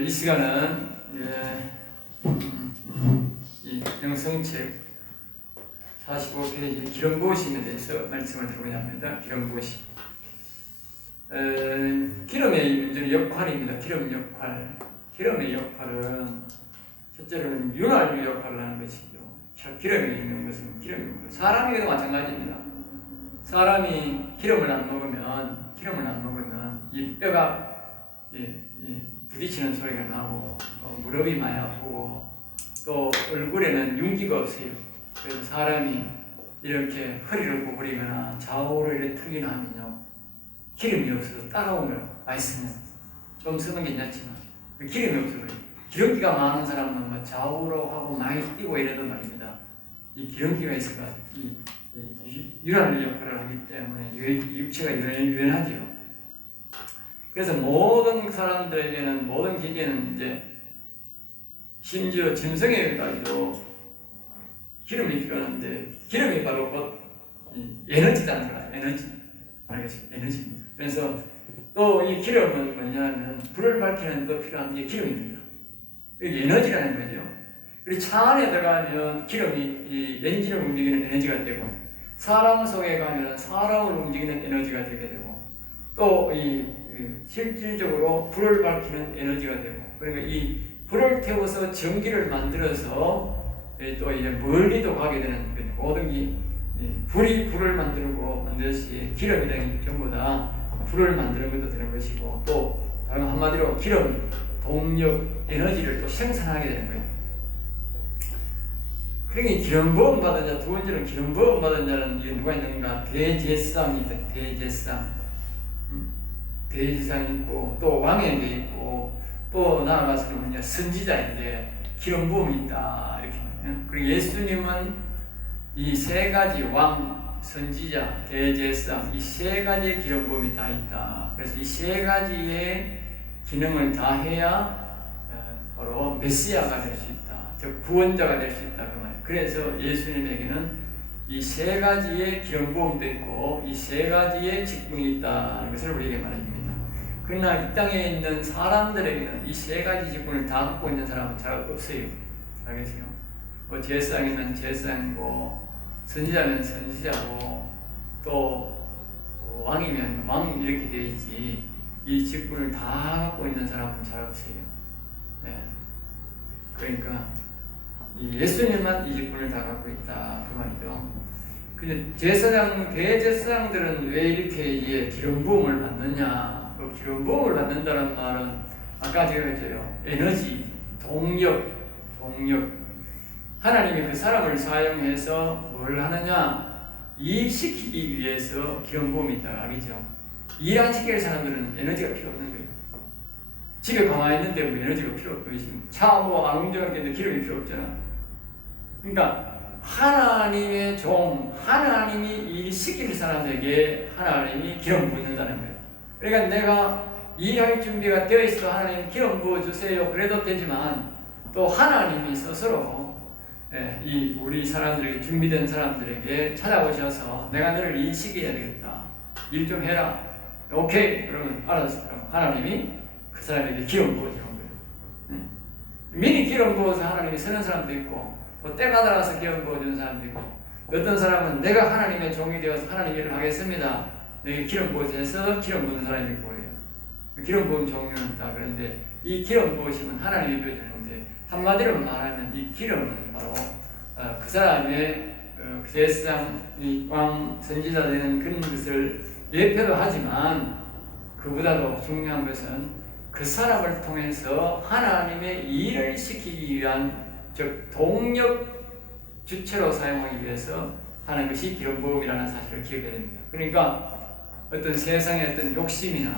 이 시간은 이 영성책 45페이지 기름부으심에 대해서 말씀을 드리고자 합니다. 기름부으심. 기름의 역할입니다. 기름 역할. 기름의 역할은 첫째로는 윤활유 역할을 하는 것이죠. 기름이 있는 것은 기름이고, 사람에게도 마찬가지입니다. 사람이 기름을 안 먹으면 이 뼈가 부딪히는 소리가 나고, 무릎이 많이 아프고, 또 얼굴에는 윤기가 없어요. 그래서 사람이 이렇게 허리를 구부리거나 좌우로 이렇게 틀리나 하면요, 기름이 없어서 따가운 걸 많이 쓰면 좀 쓰는 게 괜찮지만 기름이 없어서 그래요. 기름기가 많은 사람은 뭐 좌우로 하고 많이 뛰고 이래도 말입니다. 이 기름기가 있어가 유연한 역할을 하기 때문에 육체가 유연하죠. 그래서 모든 사람들에게는, 모든 기계는 이제 심지어 전성에까지도 기름이 필요한데, 기름이 바로 곧 에너지라는 거라. 에너지. 알겠습니다. 에너지입니다. 그래서 또 이 기름은 뭐냐면 불을 밝히는 데 필요한 게 기름입니다. 이게 에너지라는 거죠. 그리고 차 안에 들어가면 기름이 이 엔진을 움직이는 에너지가 되고, 사람 속에 가면 사람을 움직이는 에너지가 되게 되고, 또 실질적으로 불을 밝히는 에너지가 되고, 그러니까 이 불을 태워서 전기를 만들어서 또 이제 멀리도 가게 되는 모든 불이 불을 만들듯이 기름이라는 게 전부 다 불을 만드는 것도 되는 것이고, 또 다른 한마디로 기름, 동력, 에너지를 또 생산하게 되는 거예요. 그러니 기름 부음 받은 자, 두 번째는 기름 부음 받은 자는 누가 있는가? 대제사장이 있다. 대제사장이 있고, 또 왕에게 있고, 또 나아가서는 선지자인데 기름 부음이 있다 이렇게 말해요. 그리고 예수님은 이 세 가지 왕, 선지자, 대제사장, 이 세 가지의 기름 부음이 다 있다. 그래서 이 세 가지의 기능을 다 해야 바로 메시아가 될 수 있다. 즉 구원자가 될 수 있다 그 말이에요. 그래서 예수님에게는 이 세 가지의 기름 부음도 있고, 이 세 가지의 직분이 있다는 것을 우리에게 말합니다. 그러나 이 땅에 있는 사람들에게는 이 세 가지 직분을 다 갖고 있는 사람은 잘 없어요. 알겠어요? 제사장이면 제사장이고, 선지자면 선지자고, 또 왕이면 왕 이렇게 되어 있지, 이 직분을 다 갖고 있는 사람은 잘 없어요. 네. 그러니까 예수님만 이 직분을 다 갖고 있다 그 말이죠. 근데 제사장, 대제사장들은 왜 이렇게 기름 부음을 받느냐? 그 기름 부음을 받는다는 말은 아까 제가 했죠. 에너지, 동력. 하나님이 그 사람을 사용해서 뭘 하느냐? 일시키기 위해서 기름 부음이 있다 알겠죠? 일 안 시킬 사람들은 에너지가 필요 없는 거예요. 집에 가만히 있는데 뭐 에너지가 필요 없고, 차 뭐 안 운전하겠는데 기름이 필요 없잖아. 그러니까 하나님의 종, 하나님이 일 시킬 사람에게 하나님이 기름 부는다는 거예요. 그러니까 내가 일할 준비가 되어 있어 하나님 기름 부어주세요 그래도 되지만, 또 하나님이 스스로 이 우리 사람들에게, 준비된 사람들에게 찾아오셔서 내가 너를 일 시켜야 되겠다, 일 좀 해라, 오케이 그러면 알았어. 그럼 하나님이 그 사람에게 기름 부어주는 거예요. 미리 기름 부어서 하나님이 쓰는 사람도 있고, 또 때가 달아서 기름 부어주는 사람도 있고, 어떤 사람은 내가 하나님의 종이 되어서 하나님 일을 하겠습니다, 내게 기름 부어서 기름 부는 사람이 있고 그래요. 기름 부은 종류는 다 그런데, 이 기름 부으심은 하나님이 부어주는데, 한마디로 말하면 이 기름은 바로 그 사람의 제사장, 왕, 선지자 되는 그런 것을 예표도 하지만, 그보다도 중요한 것은 그 사람을 통해서 하나님의 일을 시키기 위한, 즉 동력 주체로 사용하기 위해서 하는 것이 기름 부음이라는 사실을 기억해야 됩니다. 그러니까 어떤 세상의 어떤 욕심이나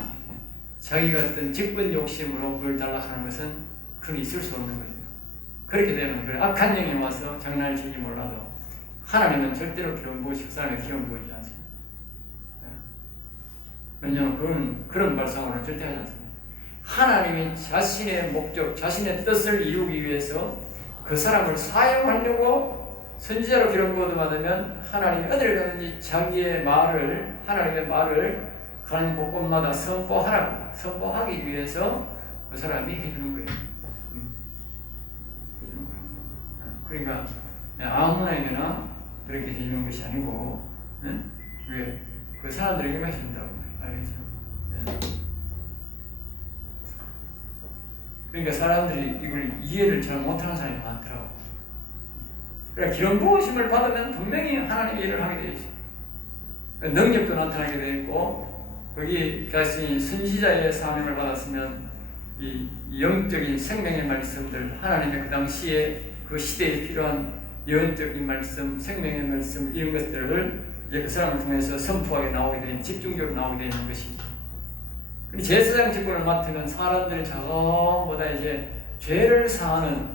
자기가 어떤 직분 욕심으로 그걸 달라 하는 것은 그건 있을 수 없는 거예요. 그렇게 되면 그래, 악한 영이 와서 장난을 치지 몰라도 하나님은 절대로 기름 부으시고 사람의 기름 부으지 않습니다. 왜냐하면 그런 발상으로는 절대 하지 않습니다. 하나님이 자신의 목적, 자신의 뜻을 이루기 위해서 그 사람을 사용하려고 선지자로 기름 부어도 받으면, 하나님이 어디를 가든지 자기의 말을, 하나님의 말을 가는 곳곳마다 선포하기 위해서 그 사람이 해주는 거예요. 해주는 거예요. 그러니까 아무나에게나 그렇게 해주는 것이 아니고, 왜? 그 사람들에게만 해준다고. 알겠죠? 그러니까 사람들이 이걸 이해를 잘 못하는 사람이 많더라고. 그러니까 기름 부으심을 받으면 분명히 하나님의 일을 하게 되어 있어요. 능력도 나타나게 되어 있고, 거기 자신이 선지자의 사명을 받았으면 이 영적인 생명의 말씀들, 하나님의 그 당시에 그 시대에 필요한 예언적인 말씀, 생명의 말씀, 이런 것들을 이제 그 사람을 통해서 선포하게 나오게 되는, 집중적으로 나오게 되는 것이죠. 그리고 제사장 직분을 맡으면 사람들이 전부 다 이제 죄를 사하는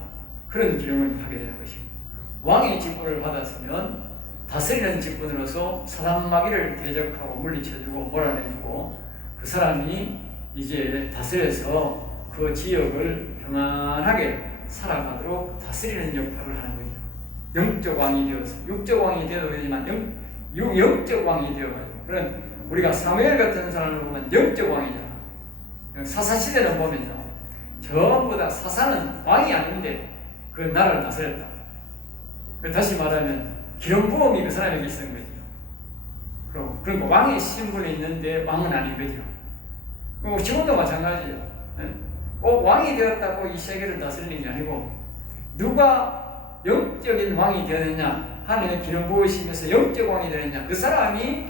그런 기름을 하게 되는 것이고, 왕의 직분을 받았으면 다스리는 직분으로서 사단 마귀를 대적하고 물리쳐주고 몰아내주고, 그 사람이 이제 다스려서 그 지역을 평안하게 살아가도록 다스리는 역할을 하는 거죠. 영적 왕이 되어서, 육적 왕이 되어도 되지만 영적 왕이 되어가지고, 그런 우리가 사무엘 같은 사람을 보면 영적 왕이잖아. 사사시대를 보면요, 전부 다 사사는 왕이 아닌데 그 나라를 다스렸다. 다시 말하면 기름 부음이 그 사람에게 있는 거죠. 그리고 왕의 신분이 있는데 왕은 아닌 거죠. 지금도 마찬가지예요. 꼭 왕이 되었다고 이 세계를 다스리는 게 아니고, 누가 영적인 왕이 되느냐, 하나님의 기름 부으시면서 영적 왕이 되느냐, 그 사람이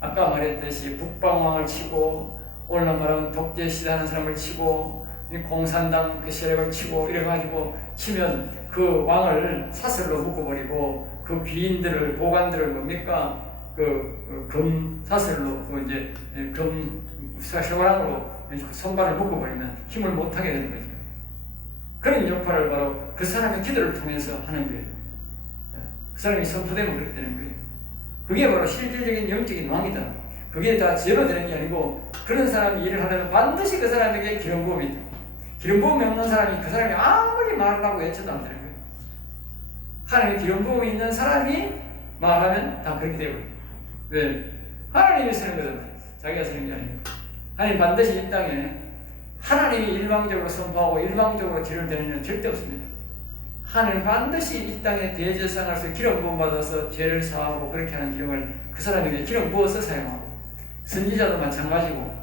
아까 말했듯이 북방왕을 치고, 오늘 말하면 독재시대하는 사람을 치고, 공산당 그 세력을 치고 이래가지고 치면 그 왕을 사슬로 묶어버리고, 그 귀인들을, 보관들을 뭡니까? 금 사슬로, 이제 금 쇠고랑으로 손발을 묶어버리면 힘을 못하게 되는 거죠. 그런 역할을 바로 그 사람의 기도를 통해서 하는 거예요. 그 사람이 선포되면 그렇게 되는 거예요. 그게 바로 실질적인 영적인 왕이다. 그게 다 죄로 되는 게 아니고, 그런 사람이 일을 하려면 반드시 그 사람에게 기름 부음이 있다. 기름 부음이 없는 사람이, 그 사람이 아무리 말을 하고 외쳐도 안 되는 거예요. 하나님의 기름 부음이 있는 사람이 말하면 다 그렇게 되고, 왜? 하나님이 쓰는 거잖아. 자기가 쓰는 게 아니고. 하나님 반드시 이 땅에 하나님이 일방적으로 선포하고 일방적으로 길을 대는 일은 절대 없습니다. 하나님 반드시 이 땅에 대제사장으로서 기름 부음 받아서 죄를 사하고 그렇게 하는 기름을 그 사람에게 기름 부어서 사용하고, 선지자도 마찬가지고,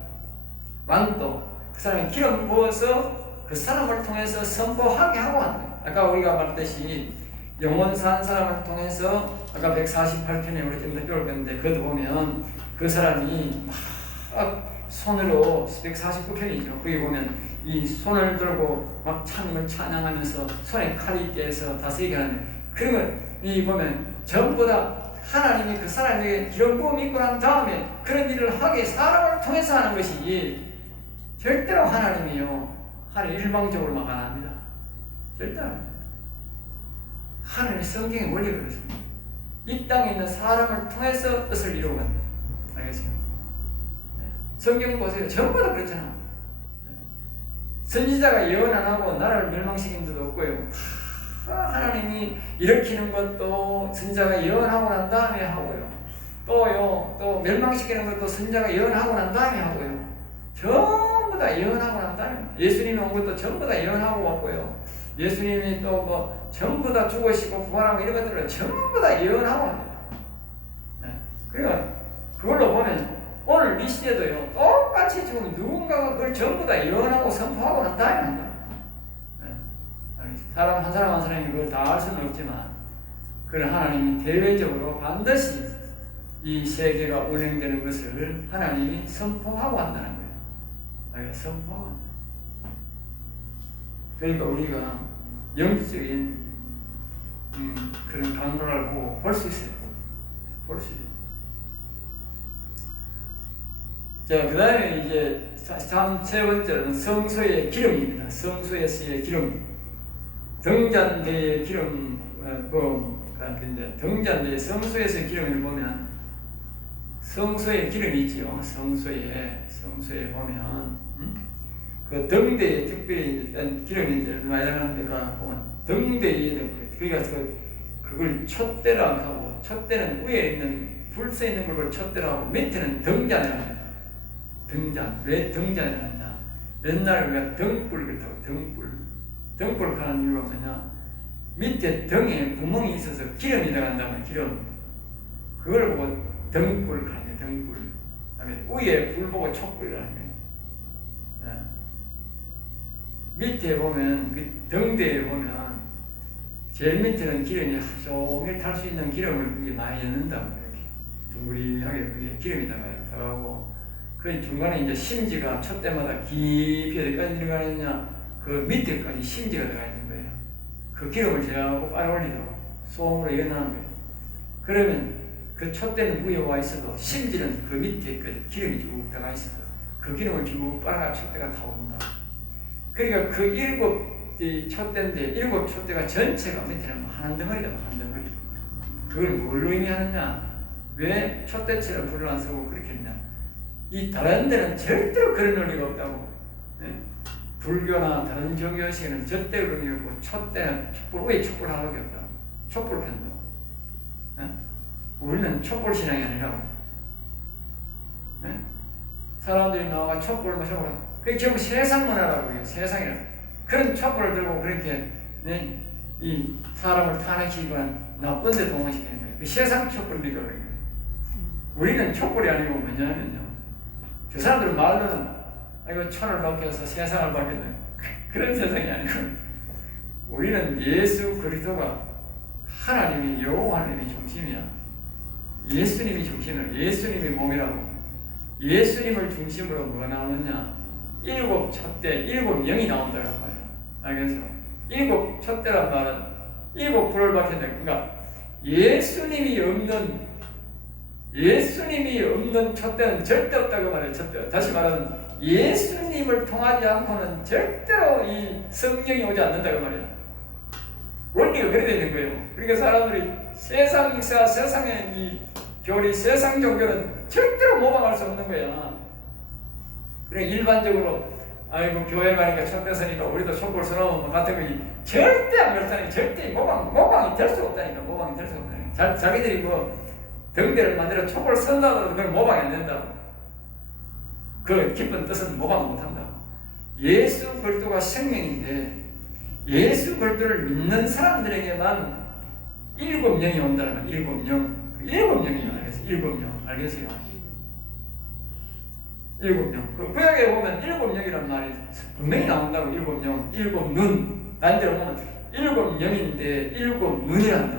왕도 그 사람이 기름 부어서 그 사람을 통해서 선포하게 하고 하는 거예요. 아까 우리가 말했듯이 영원 산 사람을 통해서, 아까 148편에 우리 좀 더 배울 건데, 그것도 보면 그 사람이 막 손으로 149편이죠. 거기 보면 이 손을 들고 막 하나님을 찬양하면서 손에 칼이 있게 해서 다스리게 하는, 그러면 이 보면 전부 다 하나님이 그 사람에게 기름 부음이 있고 난 다음에 그런 일을 하게 사람을 통해서 하는 것이지, 절대로 하나님이요, 하나님 일방적으로 막 안 합니다. 절대 안 합니다. 하나님의 성경의 원리가 그렇습니다. 이 땅에 있는 사람을 통해서 뜻을 이루고 간다. 알겠어요? 성경 보세요. 전부 다 그렇잖아. 선지자가 예언 안 하고 나라를 멸망시킨 데도 없고요. 다 하나님이 일으키는 것도 선지자가 예언하고 난 다음에 하고요. 또 멸망시키는 것도 선지자가 예언하고 난 다음에 하고요. 전부 다 예언하고 난 다음에. 예수님이 온 것도 전부 다 예언하고 왔고요. 예수님이 또 뭐 전부 다 죽으시고 부활하고 이런 것들을 전부 다 예언하고 합니다. 그러니까 그걸로 보면 오늘 이 시대도요, 똑같이 지금 누군가가 그걸 전부 다 예언하고 선포하고 난 다음에 한다. 사람 한 사람 한 사람이 그걸 다 알 수는 없지만, 그런 하나님이 대외적으로 반드시 이 세계가 운행되는 것을 하나님이 선포하고 한다는 거예요. 선포하고 한다. 그러니까 우리가 영적인 그런 감각을 보고 볼 수 있어요. 볼 수 있어요. 자, 그 다음에 이제 세 번째는 성소의 기름입니다. 성소에서의 기름. 등잔대의 기름, 등잔대 성소에서의 기름을 보면, 성소에 기름이 있지요. 성소에 보면, 그 등대에 특별히 기름이 많은 데가 보면, 등대에, 그러니까 그걸 촛대라고 하고, 촛대는 위에 있는, 불새 있는 걸 촛대라고 하고, 밑에는 등잔이라고 합니다. 등잔. 왜 등잔이라 하냐? 옛날에 우리가 등불 그렇다고 등불 하는 이유가 뭐냐? 밑에 등에 구멍이 있어서 기름이 들어간다면 기름 그걸 보고 등불 하는 거예요. 등불. 위에 불 보고 촛불이라는 거예요. 밑에 보면 그 등대에 보면 제일 밑에는 기름이 하루 종일 탈 수 있는 기름을 그게 많이 넣는다고 이렇게 둥그리하게 그게 기름이 들어가고 그 중간에 이제 심지가 촛대마다 깊이 어디까지 들어가느냐 그 밑에까지 심지가 들어가 있는 거예요. 그 기름을 제하고 빨리 올리도록 소음으로 연하는 거예요. 그러면 그 촛대는 위에 와 있어도 심지는 그 밑에까지 기름이 쭉 들어가 있어도 그 기름을 쭉 빨아가 촛대가 타오른다. 그러니까 그 일곱 촛대가 전체가 밑에는 한 덩어리다, 한 덩어리. 그걸 뭘로 의미하느냐? 왜 촛대처럼 불을 안 쓰고 그렇게 했냐? 이 다른 데는 절대로 그런 논리가 없다고. 네? 불교나 다른 종교식에는 절대 그런 게 없고 촛대는 촛불 위에 촛불 하나밖에 없다. 촛불을 켠다. 네? 우리는 촛불 신앙이 아니라고. 네? 사람들이 나와 촛불을 마셔보라. 그게 전부 세상 문화라고 해요. 세상이라. 그런 촛불을 들고 그렇게 네? 이 사람을 탄핵시키거나 나쁜 데 동원시키는 거예요. 그 세상 촛불이니까 그런 거예요. 우리는 촛불이 아니고 뭐냐면요. 저 사람들은 말로는 이거 천을 넘겨서 세상을 바뀌는 그런 세상이 아니고 우리는 예수 그리스도가 하나님이 여호와 하나님이 중심이야. 예수님이 중심이야. 예수님이 몸이라고. 예수님을 중심으로 뭐가 나오느냐? 일곱 촛대, 일곱 영이 나온다는 말이야. 알겠어? 일곱 촛대란 말은 일곱 불을 밝힌다. 그러니까 예수님이 없는 촛대는 절대 없다고 말해요. 절대. 다시 말하면 예수님을 통하지 않고는 절대로 이 성령이 오지 않는다고 말이야. 원리가 그래 되는 거예요. 그러니까 사람들이 세상 역사, 세상의 이 교리, 세상 종교는 절대로 모방할 수 없는 거야. 그래 일반적으로 아이고 교회 가니까 촛대 서니까 우리도 촛불 써놓으면 같은 거 절대 안 그렇다니. 절대 모방이 될 수 없다니까. 모방이 될 수 없다니까. 자기들이 뭐 등대를 만들어 촛불 선다고 해도 그건 모방이 안 된다고. 그 깊은 뜻은 모방 못한다고. 예수 그리스도가 생명인데 예수 그리스도를 믿는 사람들에게만 일곱 영이 온다는 거야. 일곱 영. 일곱 영이요. 알겠어요? 일곱 영. 알겠어요? 일곱 영. 그 구약에 보면 일곱 영이란 말이 분명히 나온다고. 일곱 영, 일곱 눈. 다른 데로 보면 일곱 영인데 일곱 눈이란다.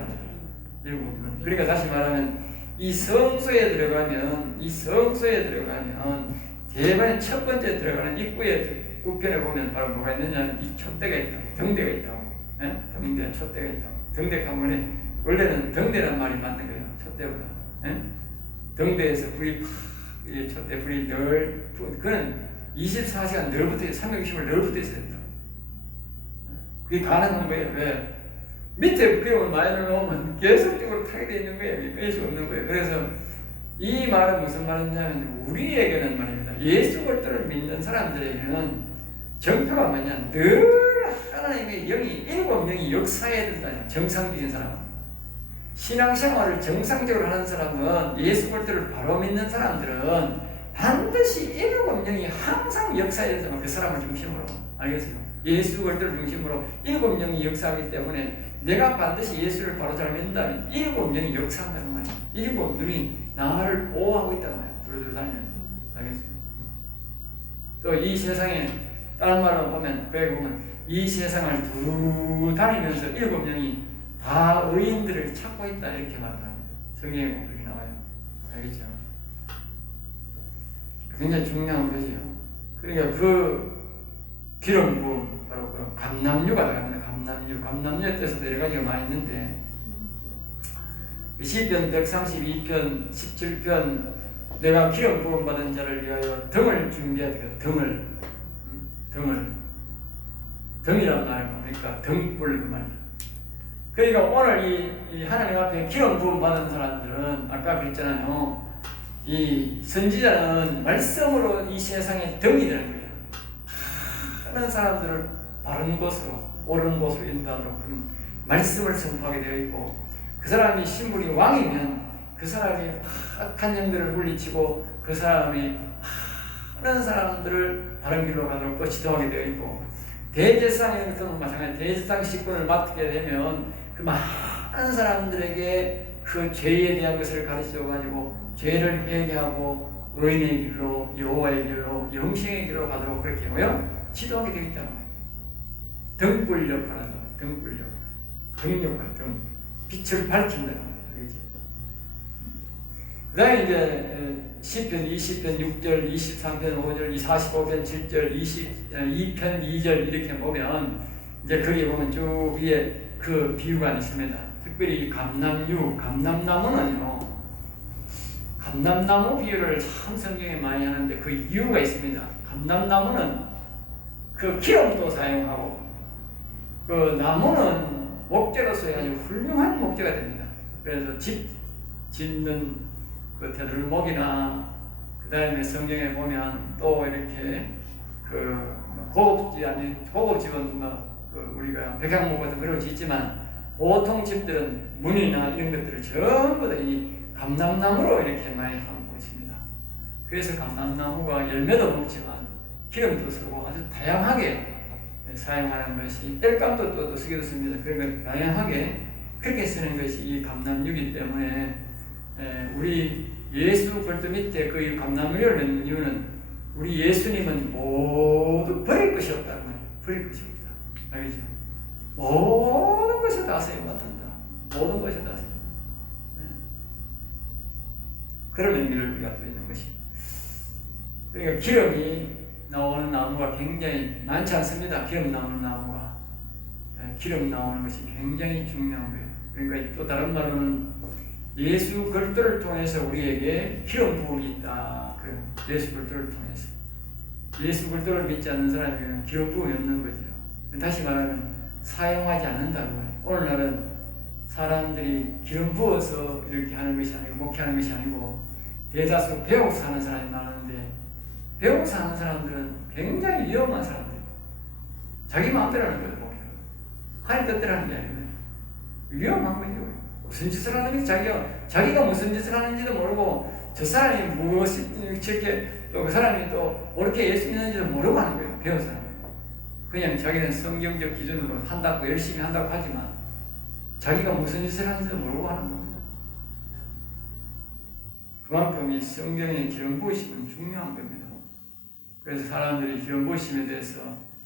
일곱 눈. 그러니까 다시 말하면 이 성소에 들어가면 대반의 첫 번째 들어가는 입구에 우편에 보면 바로 뭐가 있느냐? 이 촛대가 있다고. 등대가 있다고. 예? 등대, 촛대가 있다고. 등대 가문에 원래는 등대란 말이 맞는 거예요. 촛대보다. 예? 등대에서 불이 촛대 불이 늘 그는 24시간 늘 붙어 있어요. 360일 늘 붙어 있어야 된다. 그게 가능한 거예요. 왜? 밑에 기름을 많이 넣으면 계속적으로 타게 돼 있는 거예요. 뺄 수 없는 거예요. 그래서 이 말은 무슨 말이냐면 우리에게는 말입니다. 예수 그리스도를 믿는 사람들에게는 정표가 뭐냐? 늘 하나님의 영이 일곱 영이 역사해야 된다. 정상적인 사람은. 신앙생활을 정상적으로 하는 사람은 예수 그리스도를 바로 믿는 사람들은 반드시 일곱 영이 항상 역사해야 된다. 그 사람을 중심으로. 알겠어요? 예수 그리스도를 중심으로 일곱 영이 역사하기 때문에 내가 반드시 예수를 바로 잘 믿는다면 일곱 영이 역사한다는 말이야. 일곱 눈이 나를 보호하고 있다는 말이야. 둘둘 다니면서. 알겠어요? 또 이 세상에 다른 말로 보면 그에 보면 이 세상을 두루 다니면서 일곱 영이 다 의인들을 찾고 있다 이렇게 말합니다. 성경에 보면 그렇게 나와요. 알겠죠? 굉장히 중요한 거지요. 그러니까 그 기름 부음 바로 그 감남유가 나갑니다. 감남유에 뜻도 여러 가지가 많이 있는데 시편 132편 17편 내가 기름 부음 받은 자를 위하여 등을 준비하되 등이란 말은 뭡니까? 등불 그 말이에요. 그러니까 오늘 이 하나님 앞에 기름 부음 받은 사람들은 아까 그랬잖아요. 이 선지자는 말씀으로 이 세상에 등이 되는 거예요. 많은 사람들을 바른 곳으로 옳은 곳으로 인도하도록 그런 말씀을 선포하게 되어 있고 그 사람이 신분이 왕이면 그 사람이 악한 영들을 물리치고 그 사람이 많은 사람들을 바른 길로 가도록 또 지도하게 되어 있고, 대제사장의 것도 마찬가지. 대제사장 직분을 맡게 되면 그 많은 사람들에게 그 죄에 대한 것을 가르쳐 가지고 죄를 회개하고 의인의 길로, 여호와의 길로, 영생의 길로 가도록 그렇게 뭐요? 지도하게 되어 있다는 거예요. 등불 역할을 하는 거예요. 등불 역할, 등 역할, 등 빛을 밝힌다는 거예요. 알겠죠? 그 다음에 이제 시편 20편 6절, 23편 5절, 45편 7절, 22편 2절 이렇게 보면 이제 거기 보면 쭉 위에 그 비유가 있습니다. 특별히 감람류, 감람나무는요, 감람나무 비유를 참 성경에 많이 하는데 그 이유가 있습니다. 감람나무는 그 기름도 사용하고 그 나무는 목재로서 아주 훌륭한 목재가 됩니다. 그래서 집 짓는 그 테들목이나 그 다음에 성경에 보면 또 이렇게 그 고급집 아닌 고급집은 그 우리가 백향목 같은 그런 거 짓지만 보통 집들은 문이나 이런 것들을 전부 다 이 감람나무로 이렇게 많이 하고 있습니다. 그래서 감람나무가 열매도 먹지만 기름도 쓰고 아주 다양하게 사용하는 것이 땔감도 또 쓰기도 씁니다. 그러니까 다양하게 그렇게 쓰는 것이 이 감람류이기 때문에 우리 예수 그리스도 밑에 그 감람류를 넣는 이유는 우리 예수님은 모두 버릴 것이 없다는 거예요. 버릴 것이 없다. 알겠죠? 모든 것을 다 사용받는다. 모든 것을 다 사용. 그런 의미를 우리가 또 있는 것이. 그러니까 기름이 나오는 나무가 굉장히 많지 않습니다. 기름 나오는 나무가. 기름 나오는 것이 굉장히 중요한 거예요. 그러니까 또 다른 말로는 예수 그리스도를 통해서 우리에게 기름 부음이 있다. 그 예수 그리스도를 통해서. 예수 그리스도를 믿지 않는 사람에게는 기름 부음이 없는 거죠. 다시 말하면 사용하지 않는다는 거예요. 오늘날은 사람들이 기름 부어서 이렇게 하는 것이 아니고 목회하는 것이 아니고 대다수 배워서 하는 사람이 많은데 배워서 하는 사람들은 굉장히 위험한 사람들이에요. 자기 마음대로 하는 거예요. 목회를. 하나님 뜻대로 하는 게 아니거든요. 위험한 거죠. 무슨 짓을 하는지 자기가 무슨 짓을 하는지도 모르고 저 사람이 무엇이 저렇게 또 그 사람이 또 옳게 예수 믿는지도 모르고 하는 거예요. 배운 사람은. 그냥 자기는 성경적 기준으로 한다고 열심히 한다고 하지만 자기가 무슨 짓을 하는지도 모르고 하는 겁니다. 그만큼 이 성경의 기름 부으심은 중요한 겁니다. 그래서 사람들이 기름 부으심에 대해서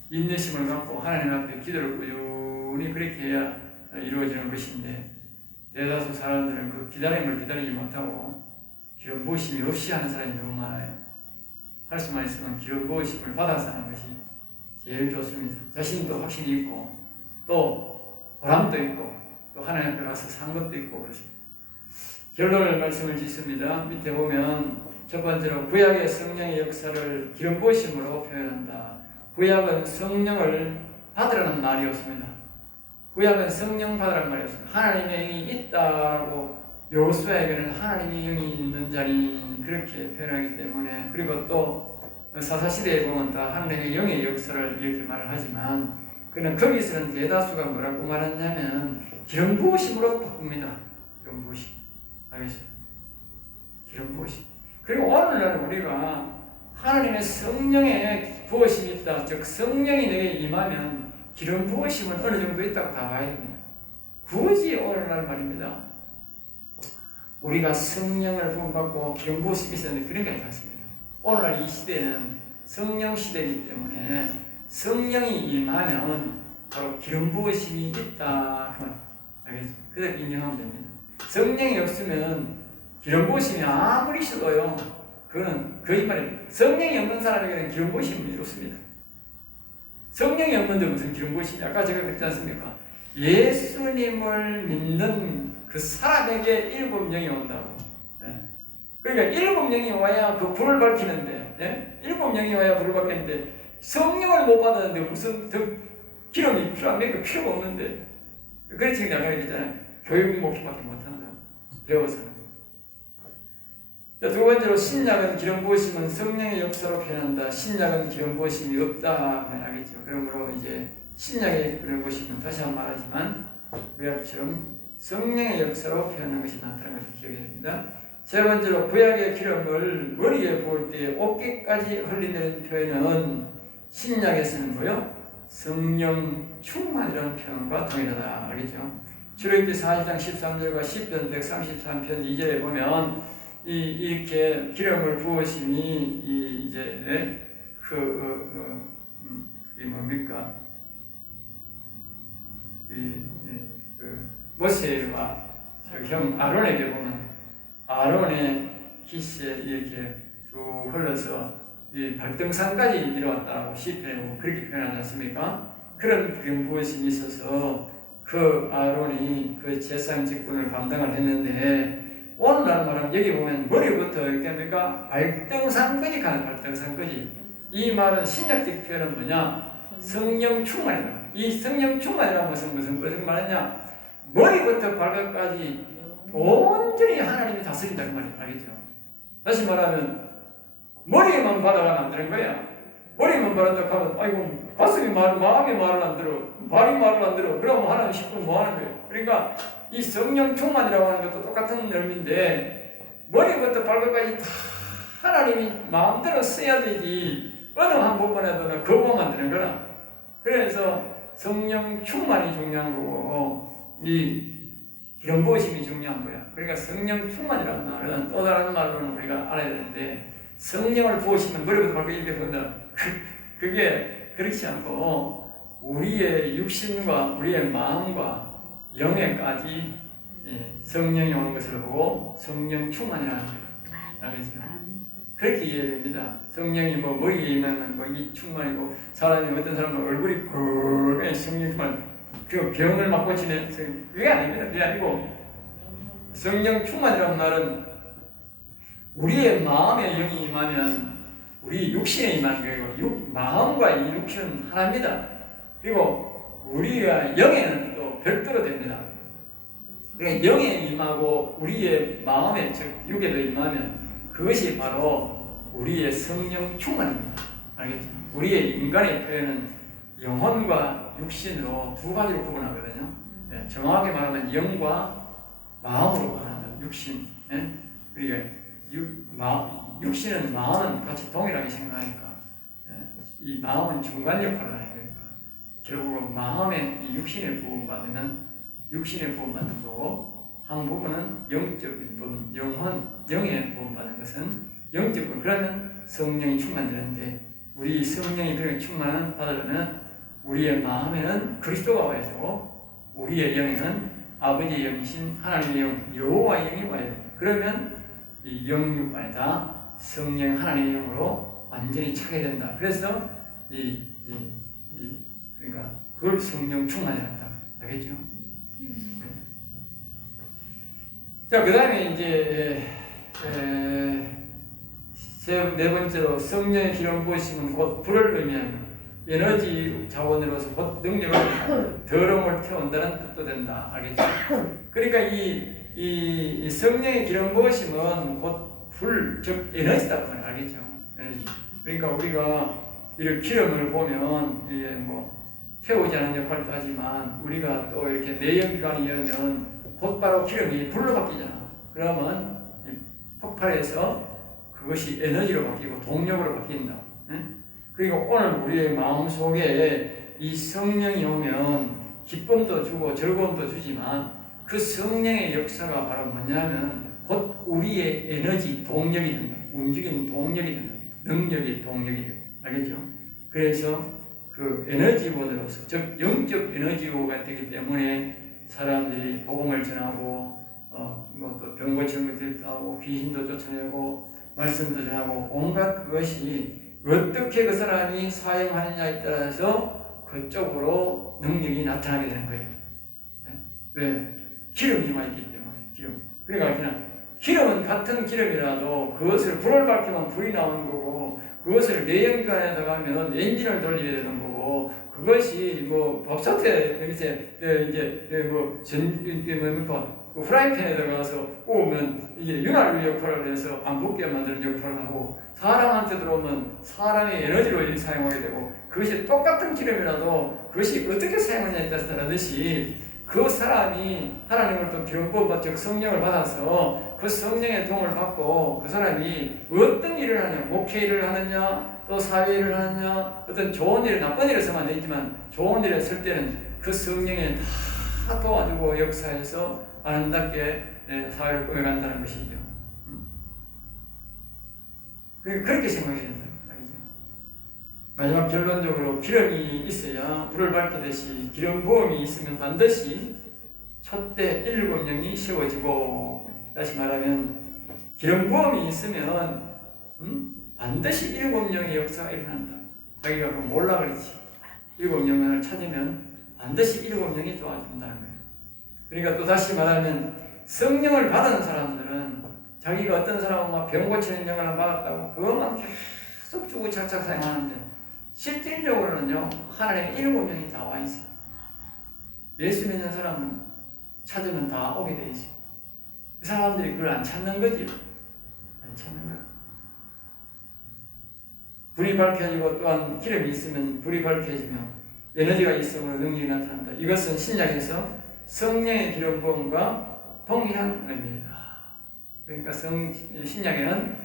인내심을 갖고 하나님 앞에 기도를 꾸준히 그렇게 해야 이루어지는 것인데 대다수 사람들은 그 기다림을 기다리지 못하고 기름 부으심이 없이 하는 사람이 너무 많아요. 할 수만 있으면 기름 부으심을 받아서 하는 것이 제일 좋습니다. 자신도 확신이 있고 또 보람도 있고 또 하나님 앞에 가서 산 것도 있고 그렇습니다. 결론을 말씀을 짓습니다. 밑에 보면 첫 번째로 구약의 성령의 역사를 기름 부으심으로 표현한다. 구약은 성령을 받으라는 말이었습니다. 구약은 성령 받으라는 말이었습니다. 하나님의 영이 있다고 여호수아에게는 하나님의 영이 있는 자니 그렇게 표현하기 때문에 그리고 또 사사시대에 보면 다 하나님의 영의 역사를 이렇게 말을 하지만 그는 거기서는 대다수가 뭐라고 말하냐면 기름 부으심으로 바꿉니다. 기름 부으심. 알겠죠? 기름 부으심. 그리고 오늘날 우리가 하나님의 성령의 부으심이 있다. 즉 성령이 내게 임하면 기름 부으심은 어느 정도 있다고 다 봐야 됩니다. 굳이 오늘날 말입니다. 우리가 성령을 부음받고 기름 부으심이 있었는데 그런 게 아니지 않습니다. 오늘날 이 시대는 성령 시대이기 때문에 성령이 임하면 바로 기름 부으심이 있다. 알겠죠? 그대로 인정하면 됩니다. 성령이 없으면 기름 부으심이 아무리 있어도요, 그거는 거짓말입니다. 성령이 없는 사람에게는 기름 부으심이 없습니다. 성령이 없는데 무슨 기름 부으심이? 아까 제가 그랬지 않습니까? 예수님을 믿는 그 사람에게 7명이 온다고. 그러니까 7명이 와야 그 불을 밝히는데, 7명이 와야 불을 밝히는데, 성령을 못 받았는데 무슨 더 기름이 필요합니까? 필요가 없는데. 그래서 지금 내가 얘기했잖아요. 교육 목표밖에 못한다. 배워서는. 자, 두 번째로 신약은 기름 부으심은 성령의 역사로 표현한다. 신약은 기름 부으심이 없다. 알겠죠? 그러므로 이제 신약의 기름 부으심은 다시 한번 말하지만 구약처럼 성령의 역사로 표현하는 것이 나타나는 것을 기억해야 됩니다. 세 번째로 구약의 기름을 머리에 부을 때 어깨까지 흘리는 표현은 신약에서는 뭐요? 성령 충만이라는 표현과 동일하다. 알겠죠? 출애굽기 40장 13절과 10편 133편 2절에 보면 이렇게 기름을 부으심이 이제 이 뭡니까? 모세와 형 아론에게 보면 아론의 기시에 이렇게 쭉 흘러서 이 발등산까지 이르렀다고 시편에 보면 그렇게 표현하지 않습니까? 그런 기름 부으심이 있어서 그 아론이 그 제사장 직분을 감당을 했는데 오늘날 말하면 여기 보면 머리부터 이렇게 합니까? 발등산까지 가는 발등산까지. 이 말은 신약적 표현은 뭐냐? 성령 충만이다. 이 성령 충만이라는 것은 무슨 말이냐? 머리부터 발끝까지 온전히 하나님이 다스린다 그 말이에요. 알겠죠? 다시 말하면 머리만 받아가면 안 되는 거야. 머리만 받았다 하면 아이고 가슴이 마음이 말을 안 들어, 발이 말을 안 들어. 그러면 하나님 싶으면 뭐 하는 거예요? 그러니까 이 성령 충만이라고 하는 것도 똑같은 의미인데 머리부터 발끝까지 다 하나님이 마음대로 써야 되지 어느 한 부분에도 거부만 되는 거라. 그래서 성령 충만이 중요한 거고 이 기름 부으심이 중요한 거야. 그러니까 성령 충만이라는 말은 또 다른 말로는 우리가 알아야 되는데 성령을 부으시면 머리부터 발끝까지 이렇게 본다. 그게 그렇지 않고 우리의 육신과 우리의 마음과 영에까지 성령이 오는 것을 보고 성령 충만이라는 거예요. 알겠죠? 그렇게 이해됩니다. 성령이 뭐 머리에 임하면 뭐 이 충만이고 사람이 어떤 사람은 얼굴이 붉게 성령 충만 그 병을 막 고치는 그게 아닙니다. 그게 아니고 성령 충만이라는 말은 우리의 마음에 영이 임하면 우리 육신에 임하는 거고 마음과 이 육신은 하나입니다. 그리고 우리가 영에는 또 별도로 됩니다. 그러니까 영에 임하고 우리의 마음에 즉 육에도 임하면 그것이 바로 우리의 성령 충만입니다. 알겠죠? 우리의 인간의 표현은 영혼과 육신으로 두 가지로 구분하거든요. 네, 정확하게 말하면 영과 마음으로 구분한다. 육신. 네? 그러니까 육신은 마음은 같이 동일하게 생각하니까 이 마음은 중간 역할을 하는 거니까 결국은 마음에 이 육신의 부분받는 거고 한 부분은 영적인 부분, 영의 부분받는 것은 영적 부분. 그러면 성령이 충만되는데 우리 성령이 그렇게 충만을 받으려면 우리의 마음에는 그리스도가 와야 되고 우리의 영에는 아버지의 영이신 하나님의 영, 여호와의 영이 와야 돼요. 그러면 이 영육간이 다 성령 하나님의 영으로 완전히 차게 된다. 그래서 그러니까 그걸 성령 충만이란다. 알겠죠? 자, 그 다음에 이제 네 번째로 성령의 기름 부으심은 곧 불을 의미하는 에너지 자원으로서 곧 능력을 더러움을 태운다는 뜻도 된다. 알겠죠? 그러니까 이 성령의 기름 부으심은 곧 불, 즉 에너지다. 알겠죠? 에너지. 그러니까 우리가 이렇게 기름을 보면 이게 뭐 태우지 않은 역할도 하지만 우리가 또 이렇게 내연기관이 열면 곧바로 기름이 불로 바뀌잖아. 그러면 폭발해서 그것이 에너지로 바뀌고 동력으로 바뀐다. 그리고 오늘 우리의 마음속에 이 성령이 오면 기쁨도 주고 즐거움도 주지만 그 성령의 역사가 바로 뭐냐면 곧 우리의 에너지, 동력이 된다. 움직이는 동력이 된다. 능력이 동력이 되고. 알겠죠? 그래서 그 에너지원으로서, 즉 영적 에너지가 되기 때문에 사람들이 복음을 전하고 또 병 고치는 것들도 하고 귀신도 쫓아내고 말씀도 전하고 온갖 그것이 어떻게 그 사람이 사용하느냐에 따라서 그쪽으로 능력이 나타나게 되는 거예요. 네? 왜? 기름이 있기 때문에. 기름. 그러니까 그냥 기름은 같은 기름이라도 그것을 불을 밝히면 불이 나오는 거고 그것을 내연기관에다가 하면 엔진을 돌려야 되는 거고 그것이 뭐 밥솥에 밑에 이제 뭡니까 후라이팬에다가 가서 구우면 이게 윤활유 역할을 해서 안 붓게 만드는 역할을 하고 사람한테 들어오면 사람의 에너지로 사용하게 되고 그것이 똑같은 기름이라도 그것이 어떻게 사용하냐에 따라서 다르듯이 그 사람이 하나님을 또 기름 부음 받고 성령을 받아서 그 그 성령의 도움을 받고 그 사람이 어떤 일을 하느냐, 목회 일을 하느냐, 또 사회 일을 하느냐, 어떤 좋은 일, 나쁜 일을 쓰면 안 되지만 좋은 일을 쓸 때는 그 성령에 다 도와주고 역사해서 아름답게 사회를 꾸며간다는 것이죠. 그렇게 생각해야 된다. 마지막 결론적으로 기름이 있어야 불을 밝히듯이 기름 부음이 있으면 반드시 촛대 7명이 세워지고, 다시 말하면 기름 부음이 있으면 반드시 7명의 역사가 일어난다. 자기가 그거 몰라 그렇지. 7명을 찾으면 반드시 7명이 도와준다는 거예요. 그러니까 또 다시 말하면 성령을 받은 사람들은 자기가 어떤 사람은 막 병 고치는 영을 받았다고 그것만 계속 주고 착착 사용하는데 실질적으로는요, 하나님의 7명이 다 와 있어요. 예수 믿는 사람은 찾으면 다 오게 돼 있어요. 그 사람들이 그걸 안 찾는 거지. 안 찾는 거야. 불이 밝혀지고 또한 기름이 있으면 불이 밝혀지며 에너지가 있으므로 능력이 나타난다. 이것은 신약에서 성령의 기름 부음과 동일한 의미입니다. 그러니까 신약에는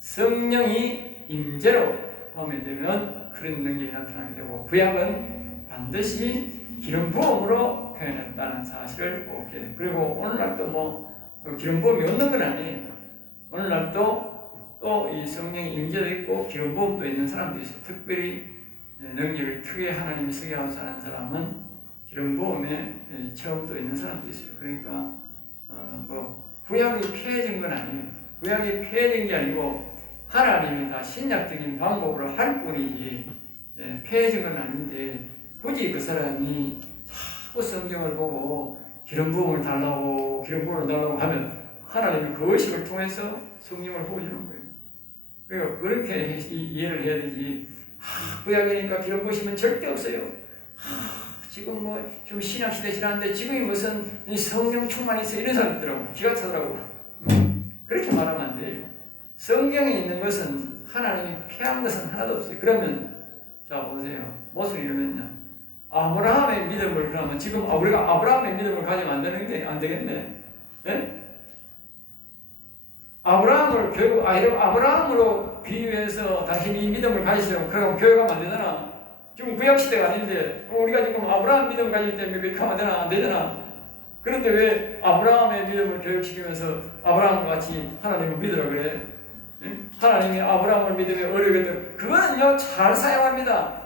성령이 임재로 포함이 되면 그런 능력이 나타나게 되고, 구약은 반드시 기름 부음으로 표현했다는 사실을 보게 돼요. 그리고 오늘날도 기름 부음이 없는 건 아니에요. 오늘날도 또 이 성령의 임재도 있고 기름 부음도 있는 사람도 있어요. 특별히 능력을 크게 하나님이 쓰게 하는 사람은 기름 부음에 체험도 있는 사람도 있어요. 그러니까 구약이 폐해진 건 아니에요. 구약이 폐해진 게 아니고 하나님이 다 신약적인 방법으로 할 뿐이지 폐해진 건 아닌데, 굳이 그 사람이 자꾸 성경을 보고 기름 부음을 달라고 하면 하나님이 그 의식을 통해서 성령을 부어주는 거예요. 그러니까 그렇게 이해를 해야 되지. 구약이니까 기름 부으시면 절대 없어요. 지금 좀 신약 시대 지났는데 지금이 무슨 성령 충만이 있어, 이런 사람 있더라고. 기가 차더라고. 그렇게 말하면 안 돼요. 성경에 있는 것은 하나님이 폐한 것은 하나도 없어요. 그러면 자 보세요. 무슨 이러면요, 아브라함의 믿음을, 그러면 지금 우리가 아브라함의 믿음을 가지면 안 되는 게 안 되겠네. 네? 아브라함을 결국 아브라함으로 비유해서 당신이 믿음을 가지시려고 그러면 교회가 안 되잖아. 지금 구약시대가 아닌데 우리가 지금 아브라함 믿음 가지기 때문에 그렇게 하면 되나? 안 되잖아. 그런데 왜 아브라함의 믿음을 교육시키면서 아브라함과 같이 하나님을 믿으라 그래? 응? 하나님이 아브라함을 믿으면 어려겠다. 그거는요, 잘 사용합니다.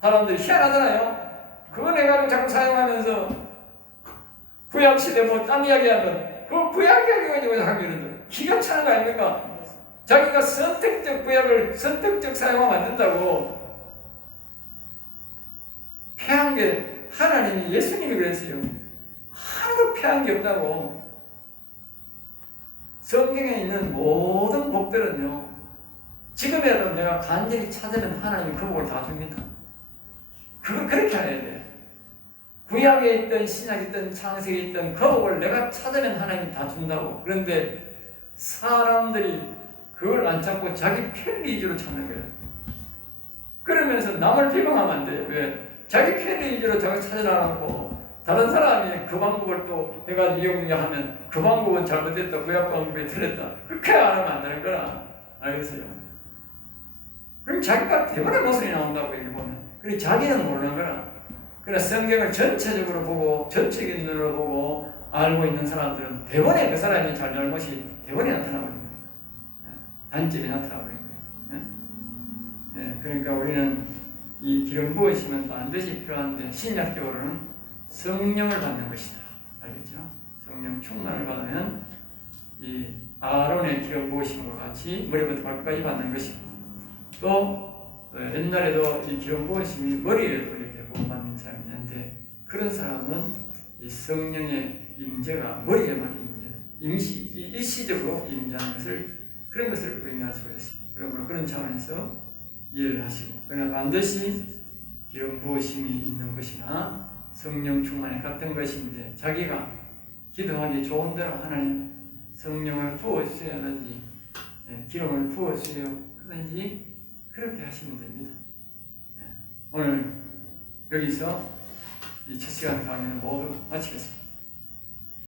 사람들이 희한하잖아요. 그거 내가 자꾸 사용하면서 구약시대 딴 이야기하면 그 구약 이야기 가지고 자꾸 이런다. 기가 차는 거 아닙니까? 자기가 선택적 구약을 선택적 사용하면 안 된다고. 폐한 게 하나님이, 예수님이 그랬어요. 하나도 폐한 게 없다고. 성경에 있는 모든 복들은요, 지금이라도 내가 간절히 찾으면 하나님이 그 복을 다 줍니다. 그걸 그렇게 해야 돼. 구약에 있던 신약에 있던 창세기에 있던 그 복을 내가 찾으면 하나님이 다 준다고. 그런데 사람들이 그걸 안 찾고 자기 편리 위주로 찾는 거예요. 그러면서 남을 비방하면 안 돼요. 왜? 자기 편리 위주로 자기 찾으라고 다른 사람이 그 방법을 또 해가지고 이용하면 그 방법은 잘못됐다, 구약 방법이 틀렸다, 그렇게 안 하면 안 되는 거라. 알겠어요? 그럼 자기가 대번에 모순이 나온다고 얘기 보면, 그리고 자기는 모르는 거라. 그러나 성경을 전체적으로 보고 전체적인 눈으로 보고 알고 있는 사람들은 대번에 그 사람이 잘잘못이 대번에 나타나버립니다. 단점이 나타나버린 거예요. 그러니까 우리는 이 기름 부으심은 반드시 필요한데, 신약적으로는 성령을 받는 것이다. 알겠죠? 성령 충만을 받으면 이 아론의 기름 부으심과 같이 머리부터 발끝까지 받는 것이고, 또 옛날에도 이 기름 부으심이 머리에도 이렇게 부음받는 사람이 있는데, 그런 사람은 이 성령의 임재가 머리에만 일시적으로 임재하는 것을, 그런 것을 의미할 수가 있습니다. 그러므로 그런 차원에서 이해를 하시고, 그러나 반드시 기름 부으심이 있는 것이나 성령 충만에 같은 것인데, 자기가 기도하기 좋은 대로 하나님 성령을 부어주셔야 하든지 기름을 부어주셔야 하든지 그렇게 하시면 됩니다. 오늘 여기서 이 첫 시간 강의는 모두 마치겠습니다.